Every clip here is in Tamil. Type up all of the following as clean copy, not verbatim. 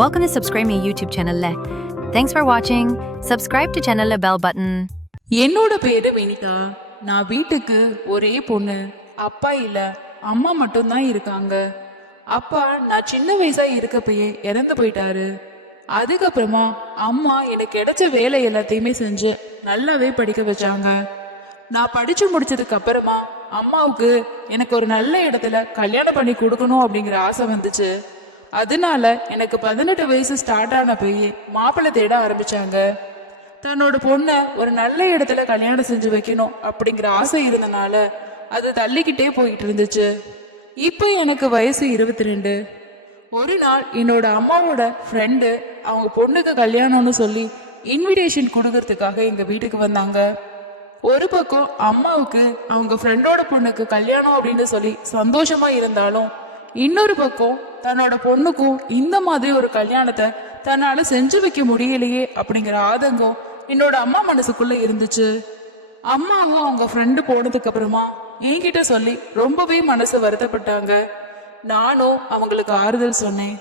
Welcome to subscribe my YouTube channel. Thanks for watching. Subscribe to channel bell button. என்னோட பேரு வினிதா. நான் வீட்டுக்கு ஒரே பொண்ணு. அப்பா இல்ல, அம்மா மட்டும்தான் இருக்காங்க. அப்பா நான் சின்ன வயசா இருக்கப்பயே இறந்து போயிட்டாரு. அதுக்கப்புறமா அம்மா எனக்கு கிடைச்ச வேலை எல்லாத்தையுமே செஞ்சு நல்லாவே படிக்க வச்சாங்க. நான் படிச்சு முடிச்சதுக்கு அப்புறமா அம்மாவுக்கு எனக்கு ஒரு நல்ல இடத்துல கல்யாணம் பண்ணி கொடுக்கணும் அப்படிங்கிற ஆசை வந்துச்சு. அதனால எனக்கு 18 வயசு ஸ்டார்ட் ஆனப்பயே மாப்பிள்ளை தேட ஆரம்பிச்சாங்க. தன்னோட பொண்ணை ஒரு நல்ல இடத்துல கல்யாணம் செஞ்சு வைக்கணும் அப்படிங்கிற ஆசை இருந்தனால அது தள்ளிக்கிட்டே போயிட்டு இருந்துச்சு. இப்போ எனக்கு வயசு 22. ஒரு நாள் என்னோட அம்மாவோட ஃப்ரெண்டு அவங்க பொண்ணுக்கு கல்யாணம்னு சொல்லி இன்விடேஷன் கொடுக்கறதுக்காக எங்க வீட்டுக்கு வந்தாங்க. ஒரு பக்கம் அம்மாவுக்கு அவங்க ஃப்ரெண்டோட பொண்ணுக்கு கல்யாணம் அப்படின்னு சொல்லி சந்தோஷமா இருந்தாலும், இன்னொரு பக்கம் தன்னோட பொண்ணுக்கும் இந்த மாதிரி ஒரு கல்யாணத்தை தன்னால செஞ்சு வைக்க முடியலையே அப்படிங்கிற ஆதங்கம் என்னோட அம்மா மனசுக்குள்ள இருந்துச்சு. அம்மாவும் அவங்க ஃப்ரெண்டு போனதுக்கு அப்புறமா என்கிட்ட சொல்லி ரொம்பவே மனசு வருத்தப்பட்டாங்க. நானும் அவங்களுக்கு ஆறுதல் சொன்னேன்.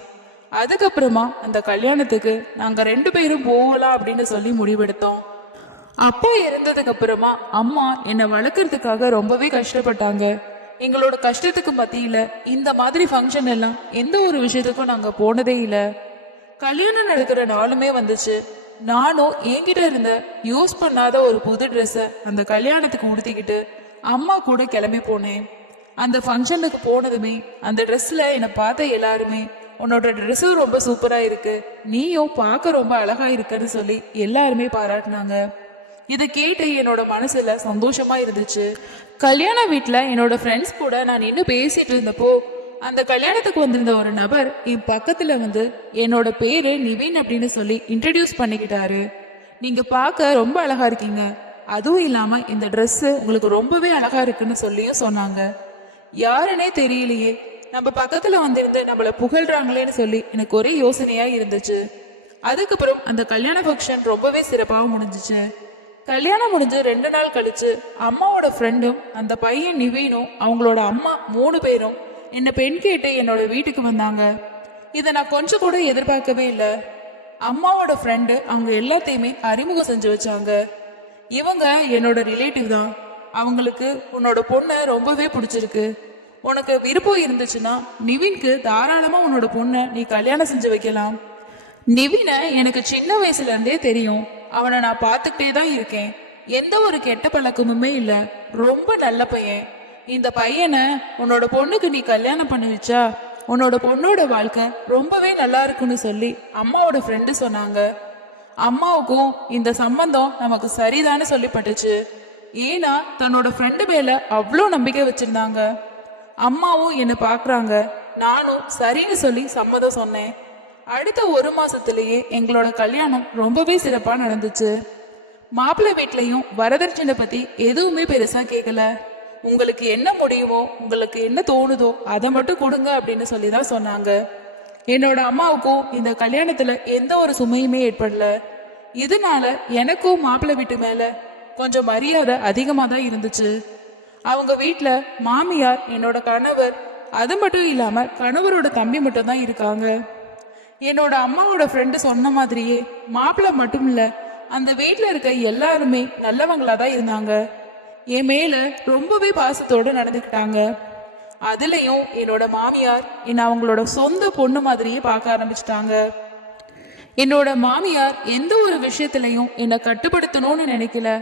அதுக்கப்புறமா அந்த கல்யாணத்துக்கு நாங்க 2 பேரும் போகலாம் அப்படின்னு சொல்லி முடிவெடுத்தோம். அப்பா இறந்ததுக்கு அப்புறமா அம்மா என்னை வளர்க்கறதுக்காக ரொம்பவே கஷ்டப்பட்டாங்க. எங்களோட கஷ்டத்துக்கு மத்தியில இந்த மாதிரி ஃபங்க்ஷன் எல்லாம் எந்த ஒரு விஷயத்துக்கும் நாங்க போனதே இல்ல. கல்யாணம் நடக்கிற நாளுமே வந்துச்சு. நானும் என்கிட்ட இருந்த யூஸ் பண்ணாத ஒரு புது ட்ரெஸ்ஸை அந்த கல்யாணத்துக்கு உடுத்திக்கிட்டு அம்மா கூட கிளம்பி போனேன். அந்த ஃபங்க்ஷனுக்கு போனதுமே அந்த ட்ரெஸ்ல என்னை பார்த்த எல்லாருமே, உன்னோட ட்ரெஸ் ரொம்ப சூப்பரா இருக்கு, நீயும் பார்க்க ரொம்ப அழகா இருக்குன்னு சொல்லி எல்லாருமே பாராட்டினாங்க. இதை கேட்டு என்னோட மனசுல சந்தோஷமா இருந்துச்சு. கல்யாண வீட்டுல என்னோட ஃப்ரெண்ட்ஸ் கூட நான் நின்று பேசிட்டு இருந்தப்போ அந்த கல்யாணத்துக்கு வந்திருந்த ஒரு நபர் என் பக்கத்துல வந்து என்னோட பேரு நிவின் அப்படின்னு சொல்லி இன்ட்ரடியூஸ் பண்ணிக்கிட்டாரு. நீங்க பார்க்க ரொம்ப அழகா இருக்கீங்க, அதுவும் இல்லாம இந்த ட்ரெஸ் உங்களுக்கு ரொம்பவே அழகா இருக்குன்னு சொல்லியும் சொன்னாங்க. யாருன்னே தெரியலையே, நம்ம பக்கத்துல வந்திருந்து நம்மள புகழ்றாங்களேன்னு சொல்லி எனக்கு ஒரே யோசனையா இருந்துச்சு. அதுக்கப்புறம் அந்த கல்யாண ஃபங்க்ஷன் ரொம்பவே சிறப்பாக முடிஞ்சிச்சு. கல்யாணம் முடிஞ்சு 2 நாள் கழிச்சு அம்மாவோட ஃப்ரெண்டும் அந்த பையன் நிவீனும் அவங்களோட அம்மா 3 பேரும் என்ன பெண் கேட்டு என்னோட வீட்டுக்கு வந்தாங்க. இதை நான் கொஞ்சம் கூட எதிர்பார்க்கவே இல்லை. அம்மாவோட ஃப்ரெண்டு அவங்க எல்லாத்தையுமே அறிமுகம் செஞ்சு வச்சாங்க. இவங்க என்னோட ரிலேட்டிவ் தான். அவங்களுக்கு உன்னோட பொண்ணை ரொம்பவே பிடிச்சிருக்கு. உனக்கு விருப்பம் இருந்துச்சுன்னா நிவின்க்கு தாராளமா உன்னோட பொண்ணை நீ கல்யாணம் செஞ்சு வைக்கலாம். நிவினை எனக்கு சின்ன வயசுல இருந்தே தெரியும். அவனை நான் பார்த்துக்கிட்டே தான் இருக்கேன். எந்த ஒரு கெட்ட பழக்கமுமே இல்லை. ரொம்ப நல்ல பையன். இந்த பையனை உன்னோட பொண்ணுக்கு நீ கல்யாணம் பண்ணி வச்சா உன்னோட பொண்ணோட வாழ்க்கை ரொம்பவே நல்லா இருக்குன்னு சொல்லி அம்மாவோட ஃப்ரெண்டு சொன்னாங்க. அம்மாவுக்கும் இந்த சம்பந்தம் நமக்கு சரிதான்னு சொல்லிப்பட்டுச்சு. ஏன்னா தன்னோட ஃப்ரெண்டு மேல அவ்வளோ நம்பிக்கை வச்சிருந்தாங்க. அம்மாவும் என்னை பார்க்குறாங்க. நானும் சரின்னு சொல்லி சம்மதம் சொன்னேன். அடுத்த 1 மாசத்திலேயே எங்களோட கல்யாணம் ரொம்பவே சிறப்பா நடந்துச்சு. மாப்பிள்ளை வீட்லயும் வரதட்சணை பத்தி எதுவுமே பெருசா கேட்கல. உங்களுக்கு என்ன முடியுமோ, உங்களுக்கு என்ன தோணுதோ அதை மட்டும் கொடுங்க அப்படின்னு சொல்லிதான் சொன்னாங்க. என்னோட அம்மாவுக்கும் இந்த கல்யாணத்துல எந்த ஒரு சுமையுமே ஏற்படல. இதனால எனக்கும் மாப்பிள்ளை வீட்டு மேல கொஞ்சம் மரியாதை அதிகமா தான் இருந்துச்சு. அவங்க வீட்டுல மாமியார், என்னோட கணவர், அது மட்டும் இல்லாம கணவரோட தம்பி மட்டும் தான் இருக்காங்க. என்னோட அம்மாவோட ஃப்ரெண்டு சொன்ன மாதிரியே மாப்பிள்ளை மட்டும் இல்ல, அந்த வீட்டில் இருக்க எல்லாருமே நல்லவங்களா தான் இருந்தாங்க. என் மேல ரொம்பவே பாசத்தோடு நடந்துக்கிட்டாங்க. அதுலயும் என்னோட மாமியார் என்னை அவங்களோட சொந்த பொண்ணு மாதிரியே பார்க்க ஆரம்பிச்சிட்டாங்க. என்னோட மாமியார் எந்த ஒரு விஷயத்திலையும் என்னை கட்டுப்படுத்தணும்னு நினைக்கல.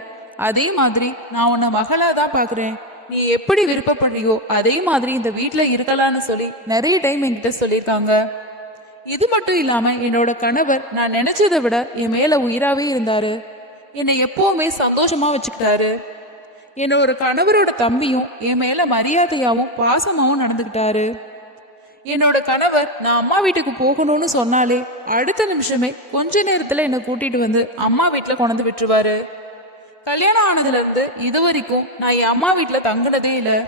அதே மாதிரி நான் உன்னை மகளா தான் பார்க்குறேன், நீ எப்படி விருப்பப்படுறியோ அதே மாதிரி இந்த வீட்டில் இருக்கலான்னு சொல்லி நிறைய டைம் என்கிட்ட சொல்லியிருக்காங்க. இது மட்டும் இல்லாம என்னோட கணவர் நான் நினைச்சதை விட என் மேல உயிராவே இருந்தாரு. என்னை எப்பவுமே சந்தோஷமா வச்சுக்கிட்டாரு. என்னோட கணவரோட தம்பியும் என் மேல மரியாதையாவும் பாசமாவும் நடந்துக்கிட்டாரு. என்னோட கணவர் நான் அம்மா வீட்டுக்கு போகணும்னு சொன்னாலே அடுத்த நிமிஷமே கொஞ்ச நேரத்துல என்னை கூட்டிட்டு வந்து அம்மா வீட்டுல கொண்டு விட்டுருவாரு. கல்யாணம் ஆனதுல இருந்து இது வரைக்கும் நான் என் அம்மா வீட்டுல தங்குனதே இல்லை.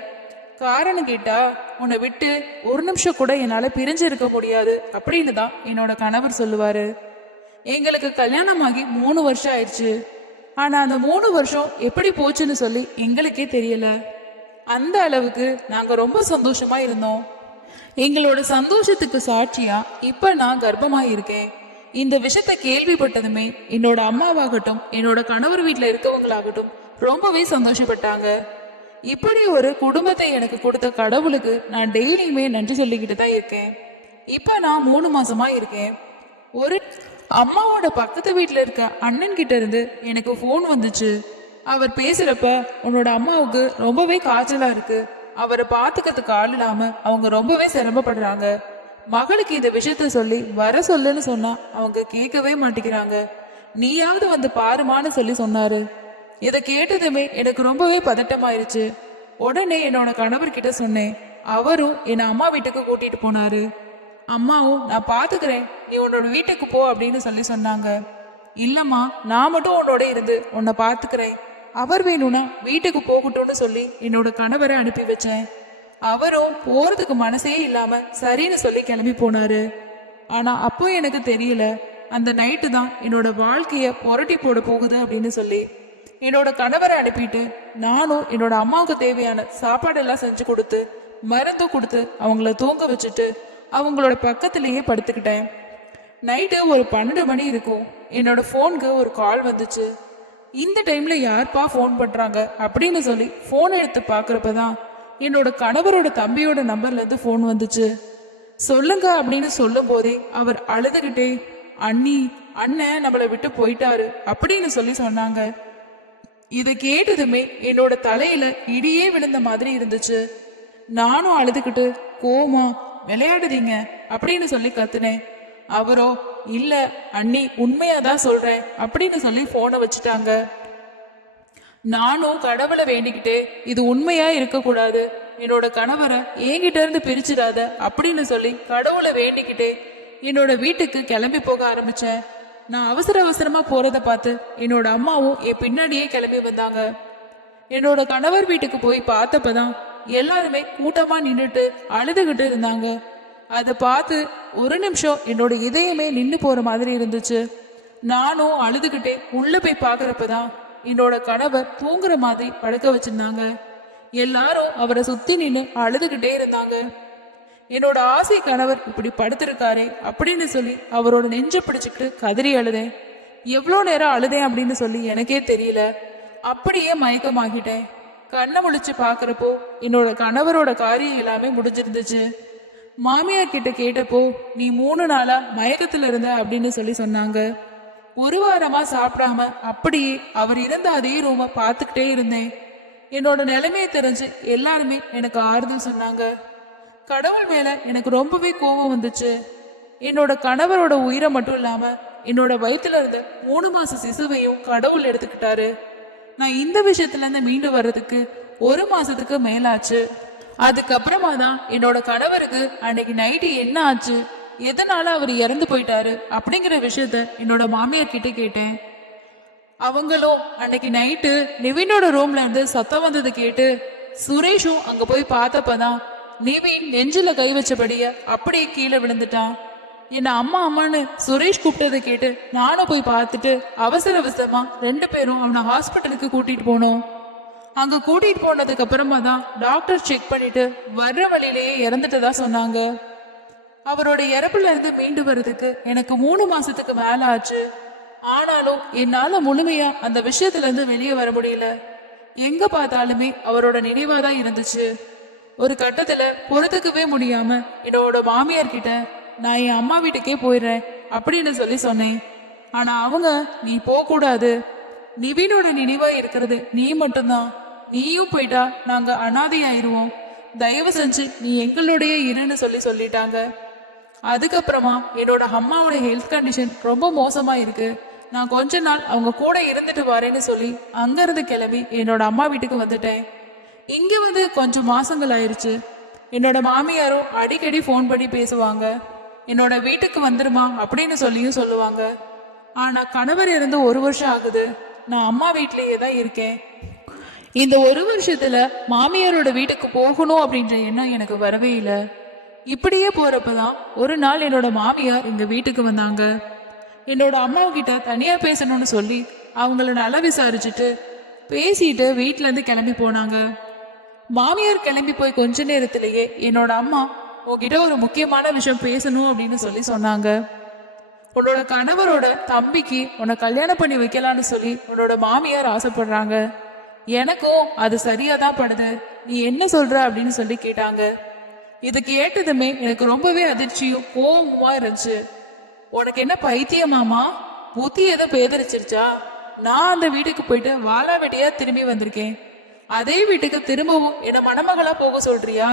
காரணம் கேட்டா, உன்னை விட்டு 1 நிமிஷம் கூட என்னால பிரிஞ்சு இருக்க முடியாது அப்படின்னு தான் என்னோட கணவர் சொல்லுவாரு. எங்களுக்கு கல்யாணமாகி 3 வருஷம் ஆயிடுச்சு. ஆனா அந்த 3 வருஷம் எப்படி போச்சுன்னு சொல்லி எங்களுக்கே தெரியல. அந்த அளவுக்கு நாங்க ரொம்ப சந்தோஷமா இருந்தோம். எங்களோட சந்தோஷத்துக்கு சாட்சியா இப்ப நான் கர்ப்பமா இருக்கேன். இந்த விஷயத்த கேள்விப்பட்டதுமே என்னோட அம்மாவாகட்டும் என்னோட கணவர் வீட்டுல இருக்கவங்களாகட்டும் ரொம்பவே சந்தோஷப்பட்டாங்க. இப்படி ஒரு குடும்பத்தை எனக்கு கொடுத்த கடவுளுக்கு நான் டெய்லியுமே நன்றி சொல்லிக்கிட்டு தான் இருக்கேன். இப்ப நான் 3 மாசமா இருக்கேன். ஒரு அம்மாவோட பக்கத்து வீட்டுல இருக்க அண்ணன் கிட்ட இருந்து எனக்கு போன் வந்துச்சு. அவர் பேசுறப்ப உன்னோட அம்மாவுக்கு ரொம்பவே காய்ச்சலா இருக்கு, அவரை பாத்துக்கிறதுக்கு ஆள் இல்லாம அவங்க ரொம்பவே சிரமப்படுறாங்க, மகளுக்கு இந்த விஷயத்த சொல்லி வர சொல்லுன்னு சொன்னா அவங்க கேட்கவே மாட்டேங்கிறாங்க, நீயாவது வந்து பாருமான்னு சொல்லி சொன்னாரு. இதை கேட்டதுமே எனக்கு ரொம்பவே பதட்டமாயிருச்சு. உடனே என்னோட கணவர்கிட்ட சொன்னேன். அவரும் என்னை அம்மா வீட்டுக்கு கூட்டிட்டு போனாரு. அம்மாவும் நான் பாத்துக்கிறேன், நீ உன்னோட வீட்டுக்கு போ அப்படின்னு சொல்லி சொன்னாங்க. இல்லம்மா, நான் மட்டும் உன்னோட இருந்து உன்னை பாத்துக்கிறேன், அவர் வேணும்னா வீட்டுக்கு போகட்டும்னு சொல்லி என்னோட கணவரை அனுப்பி வச்சேன். அவரும் போறதுக்கு மனசே இல்லாம சரின்னு சொல்லி கிளம்பி போனாரு. ஆனா அப்போ எனக்கு தெரியல, அந்த நைட்டு தான் என்னோட வாழ்க்கைய புரட்டி போட போகுது அப்படின்னு சொல்லி என்னோட கணவரை அனுப்பிட்டு நானும் என்னோட அம்மாவுக்கு தேவையான சாப்பாடெல்லாம் செஞ்சு கொடுத்து மருந்து கொடுத்து அவங்கள தூங்க வச்சுட்டு அவங்களோட பக்கத்திலேயே படுத்துக்கிட்டேன். நைட்டு ஒரு 12 மணி இருக்கும். என்னோட ஃபோனுக்கு ஒரு கால் வந்துச்சு. இந்த டைம்ல யார்ப்பா ஃபோன் பண்றாங்க அப்படின்னு சொல்லி ஃபோன் எடுத்து பார்க்குறப்பதான் என்னோட கணவரோட தம்பியோட நம்பர்ல இருந்து ஃபோன் வந்துச்சு. சொல்லுங்க அப்படின்னு சொல்லும் போதே அவர் அழுதுகிட்டே, அண்ணி, அண்ணன் நம்மளை விட்டு போயிட்டாரு அப்படின்னு சொல்லி சொன்னாங்க. இதை கேட்டதுமே என்னோட தலையில இடியே விழுந்த மாதிரி இருந்துச்சு. நானும் அழுதுகிட்டு, கோமா விளையாடுதீங்க அப்படின்னு சொல்லி கத்துனேன். அவரோ, இல்ல அண்ணி, உண்மையாதான் சொல்றேன் அப்படின்னு சொல்லி போனை வச்சுட்டாங்க. நானும் கடவுளை வேண்டிக்கிட்டே, இது உண்மையா இருக்கக்கூடாது, என்னோட கணவரை என்கிட்ட இருந்து பிரிச்சிடாத அப்படின்னு சொல்லி கடவுளை வேண்டிக்கிட்டே என்னோட வீட்டுக்கு கிளம்பி போக ஆரம்பிச்சேன். நான் அவசர அவசரமா போறத பார்த்து என்னோட அம்மாவும் என் பின்னாடியே கிளம்பி வந்தாங்க. என்னோட கணவர் வீட்டுக்கு போய் பார்த்தப்பதான் எல்லாருமே கூட்டமா நின்றுட்டு அழுதுகிட்டு இருந்தாங்க. அதை பார்த்து ஒரு நிமிஷம் என்னோட இதயமே நின்று போற மாதிரி இருந்துச்சு. நானும் அழுதுகிட்டே உள்ள போய் பார்க்கறப்பதான் என்னோட கணவர் தூங்குற மாதிரி படுக்க வச்சிருந்தாங்க. எல்லாரும் அவரை சுத்தி நின்று அழுதுகிட்டே இருந்தாங்க. என்னோட ஆசை கணவர் இப்படி படுத்திருக்காரே அப்படின்னு சொல்லி அவரோட நெஞ்ச பிடிச்சுக்கிட்டு கதறி அழுதேன். எவ்வளோ நேரம் அழுதேன் அப்படின்னு சொல்லி எனக்கே தெரியல. அப்படியே மயக்கமாகிட்டேன். கண்ணை முழிச்சு பாக்குறப்போ என்னோட கணவரோட காரியம் எல்லாமே முடிஞ்சிருந்துச்சு. மாமியார் கிட்ட கேட்டப்போ, நீ 3 நாளா மயக்கத்துல இருந்த அப்படின்னு சொல்லி சொன்னாங்க. 1 வாரமா சாப்பிடாம அப்படியே அவர் இருந்த அதே ரூமை பார்த்துக்கிட்டே இருந்தேன். என்னோட நிலைமையை தெரிஞ்சு எல்லாருமே எனக்கு ஆறுதல் சொன்னாங்க. கடவுள் மேல எனக்கு ரொம்பவே கோபம் வந்துச்சு. என்னோட கணவரோட உயிரை மட்டும் இல்லாம என்னோட வயிற்றுல இருந்த 3 மாச சிசுவையும் கடவுள் எடுத்துக்கிட்டாரு. நான் இந்த விஷயத்துல இருந்து மீண்டு வர்றதுக்கு 1 மாசத்துக்கு மேலாச்சு. அதுக்கப்புறமா தான் என்னோட கணவருக்கு அன்னைக்கு நைட்டு என்ன ஆச்சு, எதனால அவர் இறந்து போயிட்டாரு அப்படிங்கிற விஷயத்த என்னோட மாமியார் கிட்ட கேட்டேன். அவங்களும் அன்னைக்கு நைட்டு நிவினோட ரூம்ல இருந்து சத்தம் வந்தது கேட்டு சுரேஷும் அங்க போய் பார்த்தப்பதான் நிவின் நெஞ்சில கை வச்சபடிய அப்படியே கீழே விழுந்துட்டான். என்ன அம்மா அம்மான்னு சுரேஷ் கூப்பிட்டதை கேட்டு நானும் போய் பார்த்துட்டு அவசர அவசரமா 2 பேரும் அவனை ஹாஸ்பிட்டலுக்கு கூட்டிட்டு போனோம். அங்க கூட்டிட்டு போனதுக்கு அப்புறமா தான் டாக்டர் செக் பண்ணிட்டு வர்ற வழியிலேயே இறந்துட்டதா சொன்னாங்க. அவரோட இறப்புல இருந்து மீண்டு வர்றதுக்கு எனக்கு 3 மாசத்துக்கு மேல ஆச்சு. ஆனாலும் என்னால முழுமையா அந்த விஷயத்துல இருந்து வெளியே வர முடியல. எங்க பார்த்தாலுமே அவரோட நினைவாதான் இருந்துச்சு. ஒரு கட்டத்துல பொறுத்துக்கவே முடியாம என்னோட மாமியார் கிட்ட, நான் என் அம்மா வீட்டுக்கே போயிடுறேன் அப்படின்னு சொல்லி சொன்னேன். ஆனா அவங்க, நீ போக கூடாது, நிவினோட நினைவா இருக்கிறது நீ மட்டும்தான், நீயும் போயிட்டா நாங்க அனாதையாயிருவோம், தயவு செஞ்சு நீ எங்களுடைய இருன்னு சொல்லிட்டாங்க. அதுக்கப்புறமா என்னோட அம்மாவோட ஹெல்த் கண்டிஷன் ரொம்ப மோசமா இருக்கு, நான் கொஞ்ச நாள் அவங்க கூட இருந்துட்டு வரேன்னு சொல்லி அங்கிருந்து கிளம்பி என்னோட அம்மா வீட்டுக்கு வந்துட்டேன். இங்க வந்து கொஞ்சம் மாசங்கள் ஆயிருச்சு. என்னோட மாமியாரும் அடிக்கடி ஃபோன் பண்ணி பேசுவாங்க. என்னோட வீட்டுக்கு வந்துருமா அப்படின்னு சொல்லியும் சொல்லுவாங்க. ஆனா கணவர் இருந்து 1 வருஷம் ஆகுது. நான் அம்மா வீட்லயே தான் இருக்கேன். இந்த 1 வருஷத்துல மாமியாரோட வீட்டுக்கு போகணும் அப்படின்ற எண்ணம் எனக்கு வரவே இல்லை. இப்படியே போறப்பதான் ஒரு நாள் என்னோட மாமியார் எங்க வீட்டுக்கு வந்தாங்க. என்னோட அம்மாவுக்கிட்ட தனியா பேசணும்னு சொல்லி அவங்கள நல்லா விசாரிச்சுட்டு பேசிட்டு வீட்டுல இருந்து கிளம்பி போனாங்க. மாமியார் கிளம்பி போய் கொஞ்ச நேரத்திலேயே என்னோட அம்மா உன்கிட்ட ஒரு முக்கியமான விஷயம் பேசணும் அப்படின்னு சொல்லி சொன்னாங்க. உன்னோட கணவரோட தம்பிக்கு உன்னை கல்யாணம் பண்ணி வைக்கலான்னு சொல்லி உன்னோட மாமியார் ஆசைப்படுறாங்க. எனக்கும் அது சரியா தான் படுது. நீ என்ன சொல்ற அப்படின்னு சொல்லி கேட்டாங்க. இது கேட்டதுமே எனக்கு ரொம்பவே அதிர்ச்சியும் கோபமுமா இருந்துச்சு. உனக்கு என்ன பைத்தியமாமா? புத்தி எதுவும் பேதரிச்சிருச்சா? நான் அந்த வீட்டுக்கு போயிட்டு வாழா வெட்டியா திரும்பி வந்திருக்கேன். அதே வீட்டுக்கு திரும்பவும் என்ன மணமகளா போக சொல்றியா?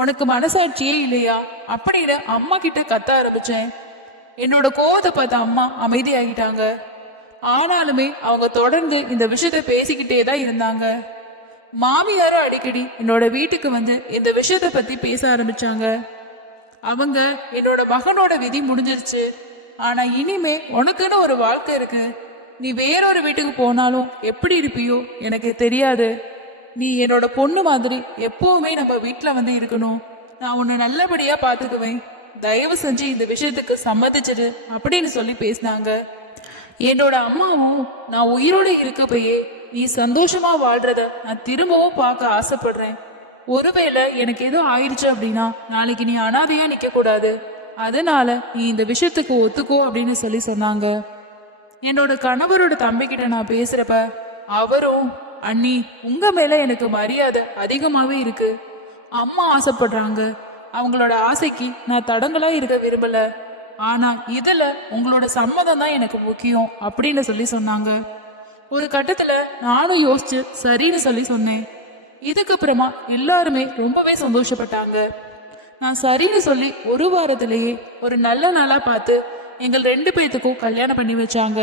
உனக்கு மனசாட்சியே இல்லையா அப்படின்னு அம்மா கிட்ட கத்த ஆரம்பிச்சேன். என்னோட கோவத்தை பார்த்த அம்மா அமைதியாகிட்டாங்க. ஆனாலுமே அவங்க தொடர்ந்து இந்த விஷயத்த பேசிக்கிட்டே தான் இருந்தாங்க. மாமியாரும் அடிக்கடி என்னோட வீட்டுக்கு வந்து இந்த விஷயத்த பத்தி பேச ஆரம்பிச்சாங்க. அவங்க என்னோட மகனோட விதி முடிஞ்சிருச்சு, ஆனா இனிமே உனக்குன்னு ஒரு வாழ்க்கை இருக்கு. நீ வேறொரு வீட்டுக்கு போனாலும் எப்படி இருப்பியோ எனக்கு தெரியாது. நீ என்னோட பொண்ணு மாதிரி எப்பவுமே நம்ம வீட்டுல வந்து இருக்கணும். நான் உன்னை நல்லபடியா பாத்துக்குவேன். தயவு செஞ்சு இந்த விஷயத்துக்கு சம்மதிச்சிடு அப்படின்னு சொல்லி பேசினாங்க. என்னோட அம்மாவும் நான் உயிரோட இருக்கப்பயே நீ சந்தோஷமா வாழ்றத நான் திரும்பவும் பார்க்க ஆசைப்படுறேன். ஒருவேளை எனக்கு எதுவும் ஆயிடுச்சு அப்படின்னா நாளைக்கு நீ அனாதையா நிக்க கூடாது. அதனால நீ இந்த விஷயத்துக்கு ஒத்துக்கோ அப்படின்னு சொல்லி சொன்னாங்க. என்னோட கணவரோட தம்பிக்கிட்ட நான் பேசுறப்ப அவரும், அண்ணி உங்க மேல எனக்கு மரியாதை அதிகமாவே இருக்கு. அம்மா ஆசைப்படுறாங்க. அவங்களோட ஆசைக்கு நான் தடங்களா இருக்க விரும்பல. ஆனா இதுல உங்களோட சம்மதம் தான் எனக்கு முக்கியம் அப்படின்னு சொல்லி சொன்னாங்க. ஒரு கட்டத்துல நானும் யோசிச்சு சரின்னு சொல்லி சொன்னேன். இதுக்கப்புறமா எல்லாருமே ரொம்பவே சந்தோஷப்பட்டாங்க. நான் சரின்னு சொல்லி ஒரு வாரத்திலேயே ஒரு நல்ல நாளா பார்த்து எங்கள் 2 பேத்துக்கும் கல்யாணம் பண்ணி வச்சாங்க.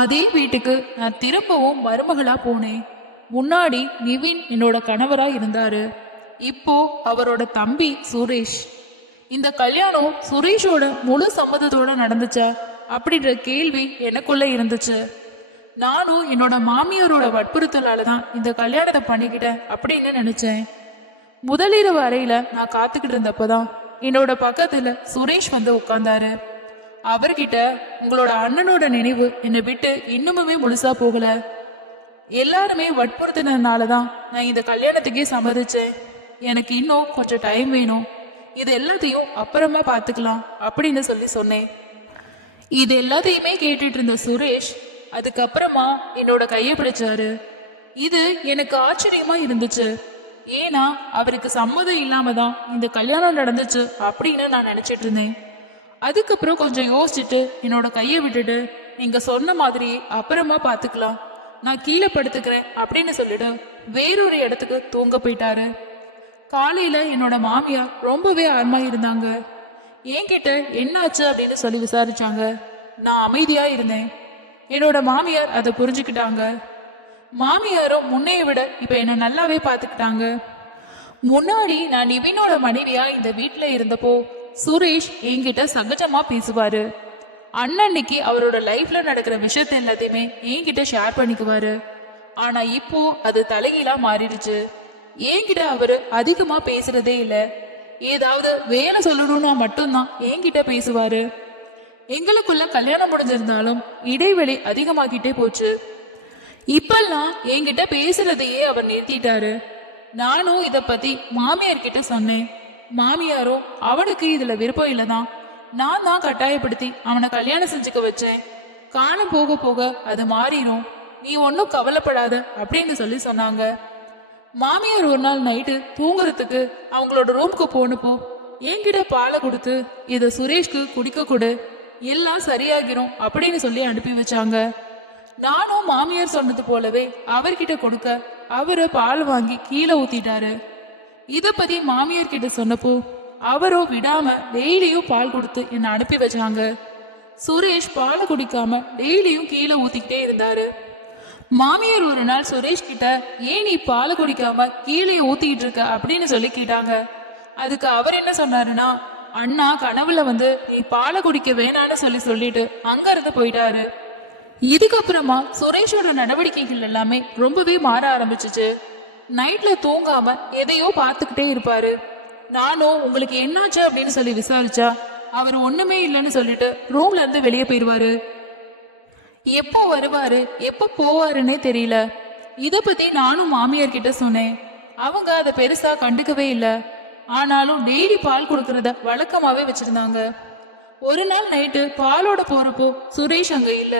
அதே வீட்டுக்கு நான் திரும்பவும் மருமகளா போனேன். முன்னாடி நிவின் என்னோட கணவரா இருந்தாரு. இப்போ அவரோட தம்பி சுரேஷ். இந்த கல்யாணம் சுரேஷோட முழு சம்மதத்தோட நடந்துச்சா அப்படின்ற கேள்வி எனக்குள்ள இருந்துச்சு. நானும் என்னோட மாமியாரோட வற்புறுத்தலால தான் இந்த கல்யாணத்தை பண்ணிக்கிட்டேன் அப்படின்னு நினைச்சேன். முதலிரவு அறையில நான் காத்துக்கிட்டு இருந்தப்பதான் என்னோட பக்கத்துல சுரேஷ் வந்து உட்கார்ந்தாரு. அவர்கிட்ட உங்களோட அண்ணனோட நினைவு என்னை விட்டு இன்னுமுமே முழுசா போகல. எல்லாருமே வற்புறுத்தினதுனாலதான் நான் இந்த கல்யாணத்துக்கே சம்மதிச்சேன். எனக்கு இன்னும் கொஞ்சம் டைம் வேணும். இது எல்லாத்தையும் அப்புறமா பார்த்துக்கலாம் அப்படின்னு சொல்லி சொன்னேன். இது எல்லாத்தையுமே கேட்டுட்டு இருந்த சுரேஷ் அதுக்கப்புறமா என்னோட கையை பிடிச்சாரு. இது எனக்கு ஆச்சரியமா இருந்துச்சு. ஏன்னா அவருக்கு சம்மதம் இல்லாம தான் இந்த கல்யாணம் நடந்துச்சு அப்படின்னு நான் நினைச்சிட்டு இருந்தேன். அதுக்கப்புறம் கொஞ்சம் யோசிச்சுட்டு என்னோட கையை விட்டுட்டு, நீங்க சொன்ன மாதிரி அப்புறமா பார்த்துக்கலாம், நான் கீழே படுத்துக்கிறேன் அப்படின்னு சொல்லிட்டு வேறொரு இடத்துக்கு தூங்க போயிட்டாரு. காலையில என்னோட மாமியார் ரொம்பவே ஆர்மா இருந்தாங்க. என்கிட்ட என்னாச்சு அப்படின்னு சொல்லி விசாரிச்சாங்க. நான் அமைதியா இருந்தேன். என்னோட மாமியார் அதை புரிஞ்சுக்கிட்டாங்க. மாமியாரும் முன்னைய விட இப்ப என்ன நல்லாவே பார்த்துக்கிட்டாங்க. முன்னாடி நான் நிவினோட மனைவியா இந்த வீட்டுல இருந்தப்போ சுரேஷ் என்கிட்ட சகஜமா பேசுவாரு. அன்னன்னைக்கு அவரோட லைஃப்ல நடக்கிற விஷயத்த எல்லாத்தையுமே என்கிட்ட ஷேர் பண்ணிக்குவாரு. ஆனா இப்போ அது தலைகீழா மாறிடுச்சு. என்கிட்ட அவரு அதிகமா பேசுறதே இல்ல. ஏதாவது வேலை சொல்லணும்னா மட்டும்தான் என்கிட்ட பேசுவாரு. எங்களுக்குள்ள கல்யாணம் முடிஞ்சிருந்தாலும் இடைவெளி அதிகமாக்கிட்டே போச்சு. இப்பெல்லாம் என்கிட்ட பேசுறதையே அவர் நிறுத்திட்டாரு. நானும் இத பத்தி மாமியார் கிட்ட சொன்னேன். மாமியாரும் அவனுக்கு இதுல விருப்பம் இல்லதான், நான் தான் கட்டாயப்படுத்தி அவனை கல்யாணம் செஞ்சுக்க வச்சேன். காலம் போக போக அது மாறிடும், நீ ஒன்னும் கவலைப்படாத அப்படின்னு சொல்லி சொன்னாங்க. மாமியார் ஒரு நாள் நைட்டு தூங்குறதுக்கு அவங்களோட ரூம்க்கு போனப்போ என்கிட்ட பாலை கொடுத்து இத சுரேஷ்க்கு குடிக்க கொடு, எல்லாம் சரியாகிரும் அப்படின்னு சொல்லி அனுப்பி வச்சாங்க. நானும் மாமியார் சொன்னது போலவே அவர்கிட்ட கொடுக்க அவரு பால் வாங்கி கீழே ஊத்திட்டாரு. இத பத்தி மாமியார் கிட்ட சொன்னப்போ அவரோ விடாம டெய்லியும் பால் கொடுத்து என்ன அனுப்பி வச்சாங்க. சுரேஷ் பாலை குடிக்காம டெய்லியும் கீழே ஊத்திக்கிட்டே இருந்தாரு. மாமியார் ஒரு நாள் சுரேஷ் கிட்ட, ஏன் நீ பாலை குடிக்காம கீழே ஊத்திக்கிட்டு இருக்க அப்படின்னு சொல்லி கேட்டாங்க. அதுக்கு அவர் என்ன சொன்னாருன்னா, அண்ணா கனவுல வந்து நீ பாலை குடிக்க வேணான்னு சொல்லிட்டு அங்க இருந்து போயிட்டாரு. இதுக்கப்புறமா சுரேஷோட நடவடிக்கைகள் எல்லாமே ரொம்பவே மாற ஆரம்பிச்சிச்சு. நைட்ல தூங்காம எதையோ பார்த்துக்கிட்டே இருப்பாரு. நானும் உங்களுக்கு என்னாச்சு அப்படின்னு சொல்லி விசாரிச்சா அவர் ஒண்ணுமே இல்லைன்னு சொல்லிட்டு ரூம்ல இருந்து வெளியே போயிடுவாரு. எப்போ வருவாரு எப்போ போவாருன்னே தெரியல. இத பத்தி நானும் மாமியார் கிட்ட சொன்னேன். அவங்க அதை பெருசா கண்டுக்கவே இல்லை. ஆனாலும் டெய்லி பால் கொடுக்கறத வழக்கமாவே வச்சிருந்தாங்க. ஒரு நாள் நைட்டு பாலோட போறப்போ சுரேஷ் அங்க இல்ல.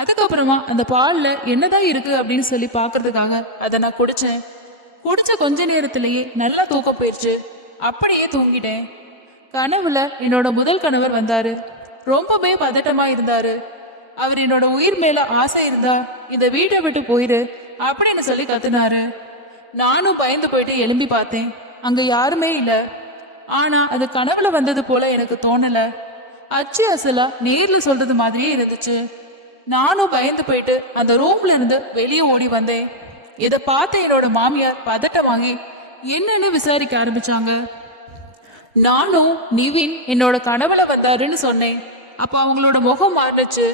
அதுக்கப்புறமா அந்த பால்ல என்னதான் இருக்கு அப்படின்னு சொல்லி பாக்குறதுக்காக அதை நான் குடிச்சேன். குடிச்ச கொஞ்ச நேரத்திலேயே நல்லா தூக்கம் போயிடுச்சு. அப்படியே தூங்கிட்டேன். கனவுல என்னோட முதல் கணவர் வந்தாரு. ரொம்பவே பதட்டமா இருந்தாரு. அவர் என்னோட உயிர் மேல ஆசை இருந்தா இந்த வீட்டை விட்டு போயிரு அப்படின்னு சொல்லி கத்துனாரு. நானும் பயந்து போயிட்டு எழும்பி பார்த்தேன். அங்க யாருமே இல்ல. ஆனா அது கனவுல வந்தது போல எனக்கு தோணல. அச்சு அசலா நேர்ல சொல்றது மாதிரியே இருந்துச்சு. நானும் பயந்து போயிட்டு அந்த ரூம்ல இருந்து வெளியே ஓடி வந்தேன். இதை பார்த்த என்னோட மாமியார் பதட்டமாகி என்னன்னு விசாரிக்க ஆரம்பிச்சாங்க. நானும் நிவின் என்னோட கனவுல வந்தாருன்னு சொன்னேன். அப்ப அவங்களோட முகம் மாறுச்சு.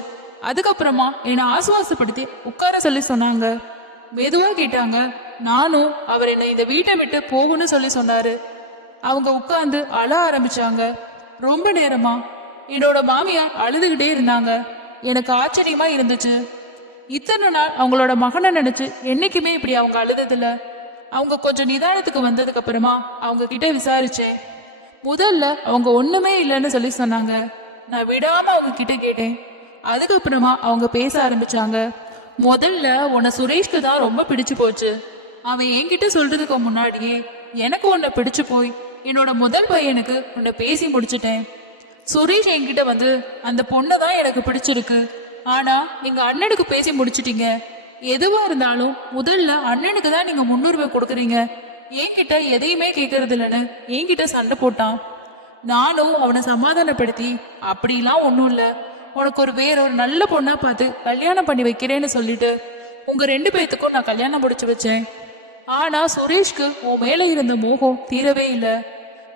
அதுக்கப்புறமா என்னை ஆசுவாசப்படுத்தி உட்கார சொல்லி சொன்னாங்க. மெதுவா கேட்டாங்க. நானும் அவர் என்னை இந்த வீட்டை விட்டு போகணும்னு சொல்லி சொன்னாரு. அவங்க உட்கார்ந்து அழ ஆரம்பிச்சாங்க. ரொம்ப நேரமா என்னோட மாமியார் அழுதுகிட்டே இருந்தாங்க. எனக்கு ஆச்சரியமா இருந்துச்சு. இத்தனை நாள் அவங்களோட மகனை நினைச்சு என்னைக்குமே இப்படி அவங்க அழுததில்ல. அவங்க கொஞ்சம் நிதானத்துக்கு வந்ததுக்கு அப்புறமா அவங்க கிட்ட விசாரிச்சேன். முதல்ல அவங்க ஒண்ணுமே இல்லைன்னு சொல்லி சொன்னாங்க. நான் விடாம அவங்க கிட்ட கேட்டேன். அதுக்கப்புறமா அவங்க பேச ஆரம்பிச்சாங்க. முதல்ல உன்னை சுரேஷ்க்கு தான் ரொம்ப பிடிச்சு போச்சு. அவன் என்கிட்ட சொல்றதுக்கு முன்னாடியே எனக்கு உன்னை பிடிச்சு போய் என்னோட முதல் பையனுக்கு உன்னை பேசி முடிச்சுட்டேன். சுரேஷ் என்கிட்ட வந்து அந்த பொண்ணை தான் எனக்கு பிடிச்சிருக்கு, ஆனா நீங்க அண்ணனுக்கு பேசி முடிச்சிட்டீங்க. எதுவா இருந்தாலும் முதல்ல அண்ணனுக்கு தான் நீங்க முன்னுரிமை கொடுக்குறீங்க, என்கிட்ட எதையுமே கேட்கறது இல்லைன்னு என்கிட்ட சண்டை போட்டான். நானும் அவனை சமாதானப்படுத்தி அப்படிலாம் ஒன்றும் இல்லை, உனக்கு வேற ஒரு நல்ல பொண்ணா பார்த்து கல்யாணம் பண்ணி வைக்கிறேன்னு சொல்லிட்டு உங்க 2 பேத்துக்கும் நான் கல்யாணம் முடிச்சு வச்சேன். ஆனா சுரேஷ்க்கு உன் மேல இருந்த மோகம் தீரவே இல்லை.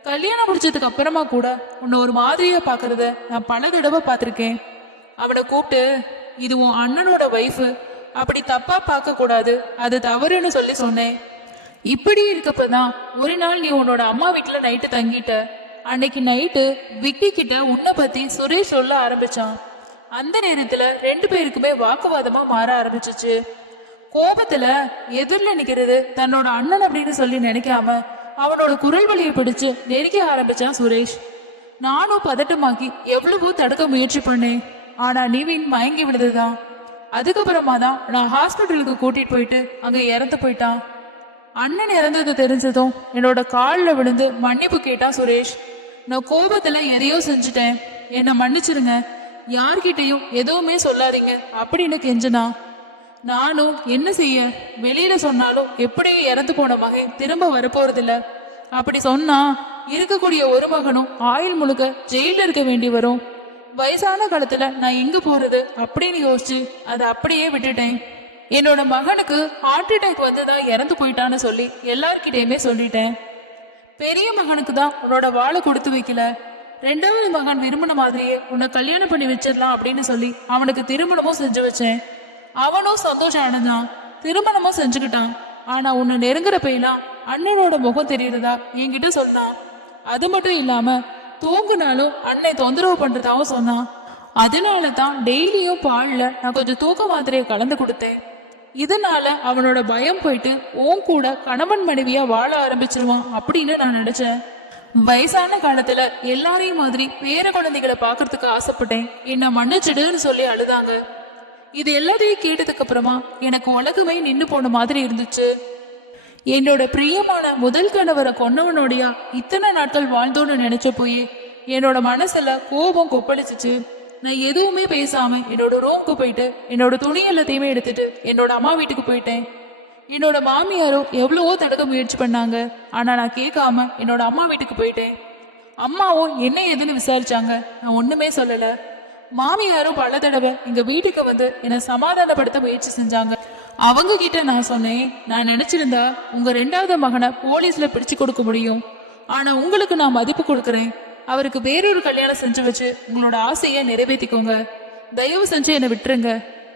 கல்யாணம் முடிச்சதுக்கு அப்புறமா கூட உன்னை ஒரு மாதிரியா பாக்குறத நான் பல தடவை பார்த்திருக்கேன். அவனை கூப்பிட்டு இது உன் அண்ணனோட வைஃப், அப்படி தப்பா பார்க்க கூடாது, அது தவறுன்னு சொல்லி சொன்னேன். இப்படி இருக்கப்பதான் ஒரு நாள் நீ உன்னோட அம்மா வீட்டுல நைட்டு தங்கிட்ட. அன்னைக்கு நைட்டு விக்கி கிட்ட உன்னை பத்தி சுரேஷ் சொல்ல ஆரம்பிச்சான். அந்த நேரத்துல 2 பேருக்குமே வாக்குவாதமா மாற ஆரம்பிச்சிச்சு. கோபத்துல எதிரில் நிக்கிறது தன்னோட அண்ணன் அப்படின்னு சொல்லி நினைக்காம அவனோட குரல் வலியை பிடிச்சு நெருங்க ஆரம்பிச்சான் சுரேஷ். நானும் பதட்டமாக்கி எவ்வளவோ தடுக்க முயற்சி பண்ணேன். ஆனா நிவின் மயங்கி விழுதுதான். அதுக்கப்புறமா தான் நான் ஹாஸ்பிட்டலுக்கு கூட்டிட்டு போயிட்டு அங்க இறந்து போயிட்டான். அண்ணன் இறந்தது தெரிஞ்சதும் என்னோட காலில் விழுந்து மன்னிப்பு கேட்டான் சுரேஷ். நான் கோபத்துல எதையோ செஞ்சுட்டேன், என்னை மன்னிச்சிருங்க, யார்கிட்டையும் எதுவுமே சொல்லாதீங்க அப்படின்னு கெஞ்சினா. நானும் என்ன செய்ய, வெளியில சொன்னாலும் எப்படியும் இறந்து போன மகன் திரும்ப வரப்போறதில்ல. அப்படி சொன்னா இருக்கக்கூடிய ஒரு மகனும் ஆயுள் முழுக்க ஜெயில இருக்க வேண்டி வரும். வயசான காலத்துல நான் எங்க போறது அப்படின்னு யோசிச்சு அதை அப்படியே விட்டுட்டேன். என்னோட மகனுக்கு ஹார்ட் அட்டாக் வந்துதான் இறந்து போயிட்டான்னு சொல்லி எல்லார்கிட்டயுமே சொல்லிட்டேன். பெரிய மகனுக்கு தான் உன்னோட வாழை கொடுத்து வைக்கல, 2வது மகன் விரும்பின மாதிரியே உன்னை கல்யாணம் பண்ணி வச்சிடலாம் அப்படின்னு சொல்லி அவனுக்கு திருமணமும் செஞ்சு வச்சேன். அவனும் சந்தோஷம் ஆனதான், திருமணமும் செஞ்சுக்கிட்டான். ஆனா உன்னை நெருங்குற பையலாம் அண்ணனோட முகம் தெரியுறதா என்கிட்ட சொன்னான். அது மட்டும் இல்லாம தூங்குனாலும் அன்னை தொந்தரவு பண்றதாவும் சொன்னான். அதனால தான் டெய்லியும் பால்ல நான் கொஞ்சம் தூக்க மாத்திரையை கலந்து கொடுத்தேன். இதனால அவனோட பயம் போயிட்டு உன் கூட கணவன் மனைவியா வாழ ஆரம்பிச்சிருவான் அப்படின்னு நான் நினைச்சேன். வயசான காலத்துல எல்லாரையும் மாதிரி பேர குழந்தைகளை பாக்குறதுக்கு ஆசைப்பட்டேன், என்னை மன்னிச்சிடுன்னு சொல்லி அழுதாங்க. இது எல்லாத்தையும் கேட்டதுக்கு அப்புறமா எனக்கு உலகமே நின்று போன மாதிரி இருந்துச்சு. என்னோட பிரியமான முதல் கணவரை கொன்னவனோடையா இத்தனை நாட்கள் வாழ்ந்தோன்னு நினைச்ச போய் என்னோட மனசுல கோபம் கொப்பளிச்சிச்சு. நான் எதுவுமே பேசாம என்னோட ரூமுக்கு போயிட்டு என்னோட துணி எல்லாத்தையுமே எடுத்துட்டு என்னோட அம்மா வீட்டுக்கு போயிட்டேன். என்னோட மாமியாரோ எவ்வளவோ தடுக்க முயற்சி பண்ணாங்க, ஆனா நான் கேட்காம என்னோட அம்மா வீட்டுக்கு போயிட்டேன். அம்மாவும் என்ன ஏதுன்னு விசாரிச்சாங்க, நான் ஒண்ணுமே சொல்லல. மாமியாரும் பல தடவை எங்க வீட்டுக்கு வந்து என்னை சமாதானப்படுத்த முயற்சி செஞ்சாங்க. அவங்க கிட்ட நான் சொன்னேன், நான் நினைச்சிருந்தா உங்க 2வது மகனை போலீஸ்ல பிடிச்சு கொடுக்க முடியும், ஆனா உங்களுக்கு நான் மதிப்பு கொடுக்கறேன். அவருக்கு வேறொரு கல்யாணம் செஞ்சு வச்சு உங்களோட ஆசையை நிறைவேற்றிக்கோங்க, தயவு செஞ்சு என்னை விட்டுருங்க,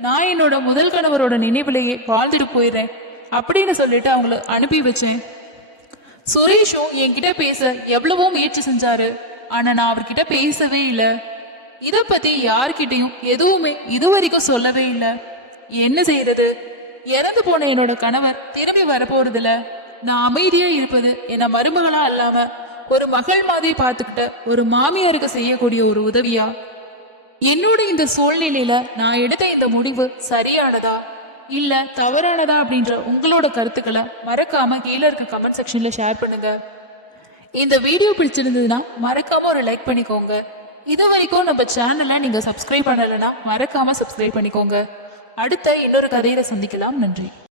நான் என்னோட முதல் கணவரோட நினைவிலேயே வாழ்ந்துட்டு போயிடுறேன் அப்படின்னு சொல்லிட்டு அவங்கள அனுப்பி வச்சேன். சுரேஷும் என்கிட்ட பேச எவ்வளவோ முயற்சி செஞ்சாரு, ஆனா நான் அவர்கிட்ட பேசவே இல்லை. இத பத்தி யார்கிட்டையும் எதுவுமே இதுவரைக்கும் சொல்லவே இல்லை. என்ன செய்யறது, இறந்து போன என்னோட கணவர் திரும்பி வரப்போறதில்ல. நான் அமைதியா இருப்பது என்ன மருமகளா அல்லாம ஒரு மகள் மாதிரி பார்த்துக்கிட்ட ஒரு மாமியாருக்கு செய்யக்கூடிய ஒரு உதவியா? என்னோட இந்த சூழ்நிலையில நான் எடுத்த இந்த முடிவு சரியானதா இல்ல தவறானதா அப்படின்ற உங்களோட கருத்துக்களை மறக்காம கீழே இருக்க கமெண்ட் செக்ஷன்ல ஷேர் பண்ணுங்க. இந்த வீடியோ பிடிச்சிருந்ததுன்னா மறக்காம ஒரு லைக் பண்ணிக்கோங்க. இது வரைக்கும் நம்ம சேனலை நீங்க சப்ஸ்கிரைப் பண்ணலைன்னா மறக்காம சப்ஸ்கிரைப் பண்ணிக்கோங்க. அடுத்த இன்னொரு கதையில சந்திக்கலாம். நன்றி.